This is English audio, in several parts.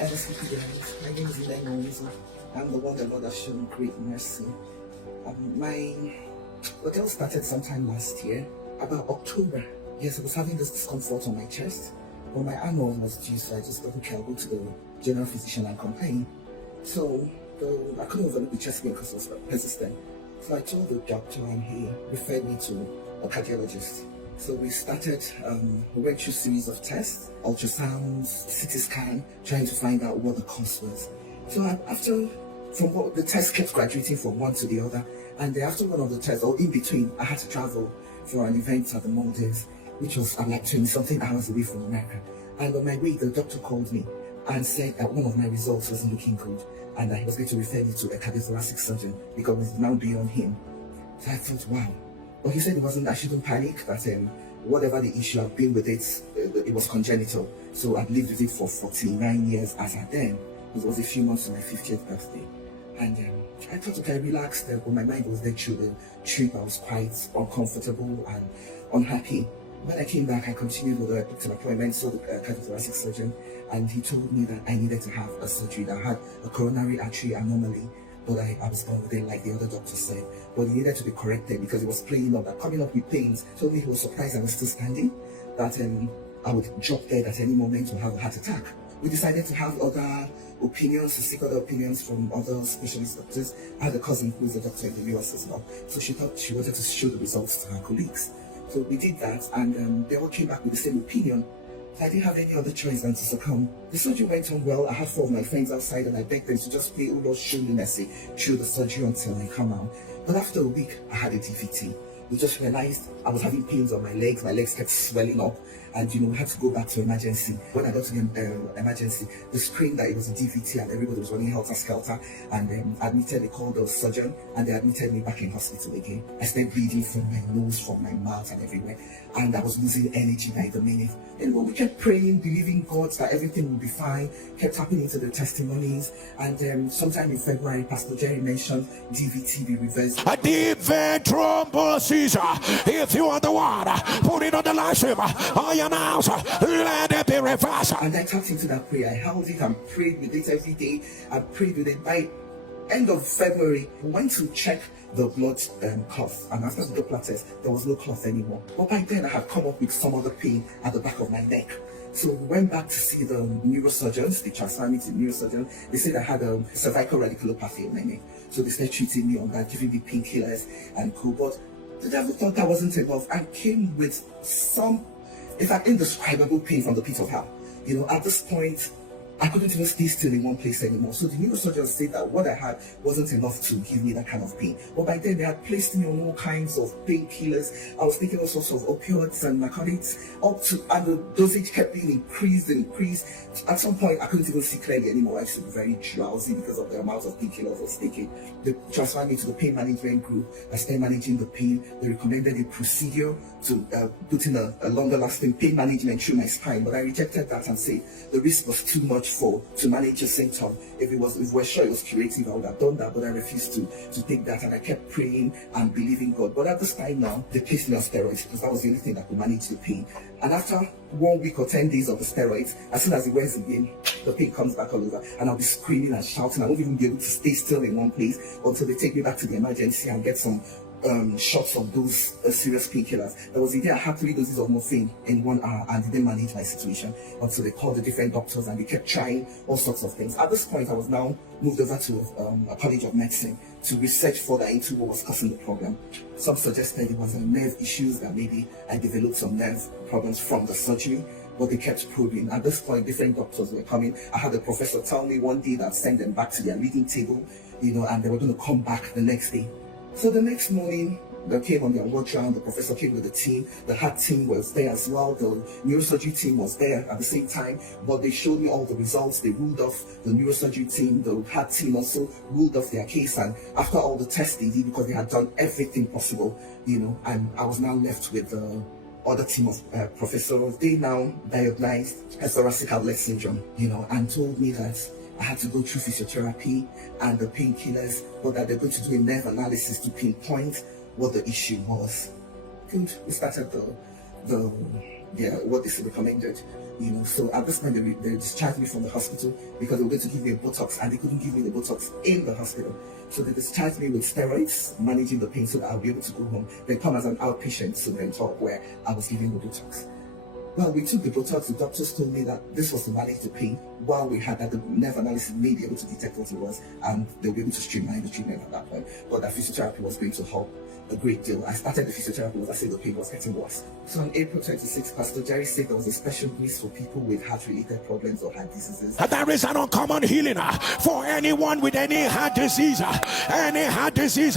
My name is Elaine. I'm the one that Lord has shown great mercy. My hotel started sometime last year, about October. Yes, I was having this discomfort on my chest, but my annual was due, so I just thought, okay, I'll go to the general physician and complain. So I couldn't overlook the chest pain because it was persistent. So I told the doctor, and he referred me to a cardiologist. So we started, we went through a series of tests, ultrasounds, CT scan, trying to find out what the cause was. So the test kept graduating from one to the other, and after one of the tests, or in between, I had to travel for an event at the Maldives, which was like 20-something hours away from America. And on my way, the doctor called me and said that one of my results wasn't looking good, and that he was going to refer me to a cardiothoracic surgeon because it was now beyond him. So I thought, wow. But he said I shouldn't panic, that whatever the issue, I've been with it was congenital. So I've lived with it for 49 years as at then. It was a few months to my 50th birthday. And I thought, okay, I relaxed, but my mind was there through the trip. I was quite uncomfortable and unhappy. When I came back, I continued with an appointment, saw the cardiothoracic surgeon, and he told me that I needed to have a surgery, that I had a coronary artery anomaly. But I was born with it, like the other doctor said. But it needed to be corrected because it was playing up, coming up with pains. Told me he was surprised I was still standing, that I would drop dead at any moment or have a heart attack. We decided to have other opinions, to seek other opinions from other specialist doctors. I had a cousin who is a doctor in the US as well. So she thought she wanted to show the results to her colleagues. So we did that, and they all came back with the same opinion. I didn't have any other choice than to succumb. The surgery went on well. I had 4 of my friends outside, and I begged them to just pray, oh Lord, show me mercy through the surgery until I come out. But after a week, I had a DVT. We just realized I was having pains on my legs kept swelling up, and we had to go back to emergency. When I got to the emergency, they screamed that it was a DVT, and everybody was running helter-skelter, and they called the surgeon, and they admitted me back in hospital again. I started bleeding from my nose, from my mouth, and everywhere, and I was losing energy by the minute. And we kept praying, believing God that everything would be fine, kept tapping into the testimonies, and sometime in February, Pastor Jerry mentioned DVT be reversed. A deep vein thrombosis. If you are the one, put it on the live stream. I announce, let it be reversed. And I tapped into that prayer. I held it and prayed with it every day. I prayed with it. By end of February, we went to check the blood cloth, and after the Doppler test, there was no cloth anymore. But by then, I had come up with some other pain at the back of my neck. So we went back to see the neurosurgeons. They transferred me to the neurosurgeon. They said I had a cervical radiculopathy in my neck. So they started treating me on that, giving me painkillers and cool. But the devil thought that wasn't enough and came with some, in fact, indescribable pain from the pit of hell. At this point, I couldn't even stay still in one place anymore. So the neurosurgeon said that what I had wasn't enough to give me that kind of pain. But by then, they had placed me on all kinds of painkillers. I was taking all sorts of opioids and narcotics, and the dosage kept being increased. At some point, I couldn't even see clearly anymore. I used to be very drowsy because of the amount of painkillers I was taking. They transferred me to the pain management group. I started managing the pain. They recommended a procedure to put in a longer lasting pain management through my spine. But I rejected that and said the risk was too much to manage a symptom. If we were sure it was curative, I would have done that, but I refused to take that, and I kept praying and believing God. But at this time now, they placed me on steroids because that was the only thing that could manage the pain. And after 1 week or 10 days of the steroids, as soon as it wears again, the pain comes back all over, and I'll be screaming and shouting. I won't even be able to stay still in one place until they take me back to the emergency and get some shots of those serious painkillers. There was a day I had 3 doses of morphine in 1 hour, and they didn't manage my situation until they called the different doctors, and they kept trying all sorts of things. At this point, I was now moved over to a college of medicine to research further into what was causing the problem. Some suggested it was nerve issues, that maybe I developed some nerve problems from the surgery, but they kept probing. At this point, different doctors were coming. I had a professor tell me one day that send them back to their reading table, and they were going to come back the next day. So the next morning, they came on their watch round. The professor came with the team. The heart team was there as well. The neurosurgery team was there at the same time. But they showed me all the results. They ruled off the neurosurgery team. The heart team also ruled off their case. And after all the tests they did, because they had done everything possible, and I was now left with the other team of professors. They now diagnosed a thoracic outlet syndrome, and told me that I had to go through physiotherapy and the painkillers, but that they're going to do a nerve analysis to pinpoint what the issue was. Good. We started the what is recommended. So at this point they discharged me from the hospital because they were going to give me a Botox, and they couldn't give me the Botox in the hospital. So they discharged me with steroids, managing the pain so that I'll be able to go home. Then come as an outpatient to the talk where I was given the Botox. Well, we took the Botox. The doctors told me that this was to manage the pain, while we had that the nerve analysis may be able to detect what it was, and they'll be able to streamline the treatment at that point. But that physiotherapy was going to help a great deal. I started the physiotherapy because I said the pain was getting worse. So on April 26th, Pastor Jerry said there was a special grace for people with heart-related problems or heart diseases. There is an uncommon healing for anyone with any heart disease. Any heart disease.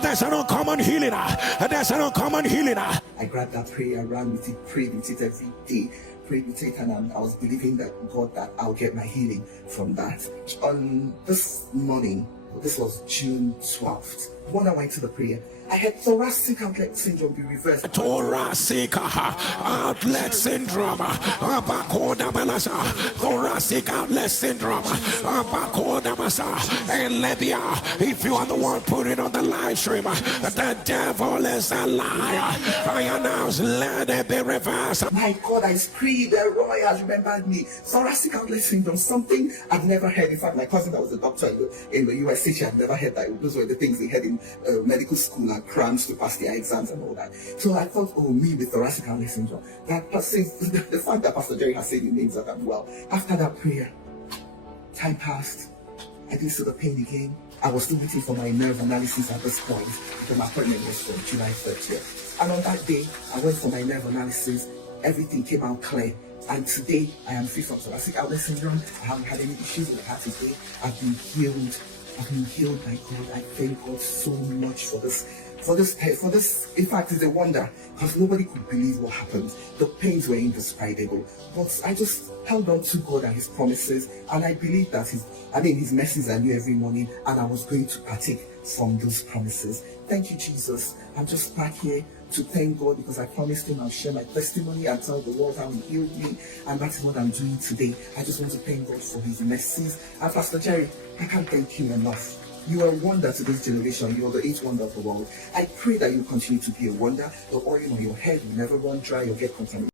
There's an uncommon healing. There's an uncommon healing. I grabbed that prayer, ran with it, prayed with it every day. Prayed with it, and I was believing that God, that I'll get my healing from that. On this morning, this was June 12th, when I went to the prayer, I had thoracic outlet syndrome be reversed. Thoracic outlet syndrome. Thoracic outlet syndrome. And if you are the one putting on the live stream, the devil is a liar. I announce, let it be reversed. My God, I screamed. Roy has remembered me. Thoracic outlet syndrome, something I've never heard. In fact, my cousin that was a doctor in the US said she had never heard that. Those were the things they had in medical school, and cramps to pass their exams and all that. So I thought, oh, me with thoracic outlet syndrome. That the fact that Pastor Jerry has said it means that I'm well. After that prayer, time passed. I didn't see the pain again. I was still waiting for my nerve analysis at this point, because my appointment was for July 30th. And on that day, I went for my nerve analysis. Everything came out clear. And today, I am free from thoracic outlet syndrome. I haven't had any issues with the heart today. I've been healed. By God. I thank God so much for this. In fact, it's a wonder, because nobody could believe what happened. The pains were indescribable, but I just held on to God and His promises, and I believe that His mercies are new every morning, and I was going to partake from those promises. Thank you, Jesus. I'm just back here to thank God, because I promised Him I'll share my testimony and tell the world how He healed me, and that's what I'm doing today. I just want to thank God for His mercies. And Pastor Jerry, I can't thank you enough. You are a wonder to this generation. You are the eighth wonder of the world. I pray that you continue to be a wonder. The oil on your head will never run dry or get contaminated.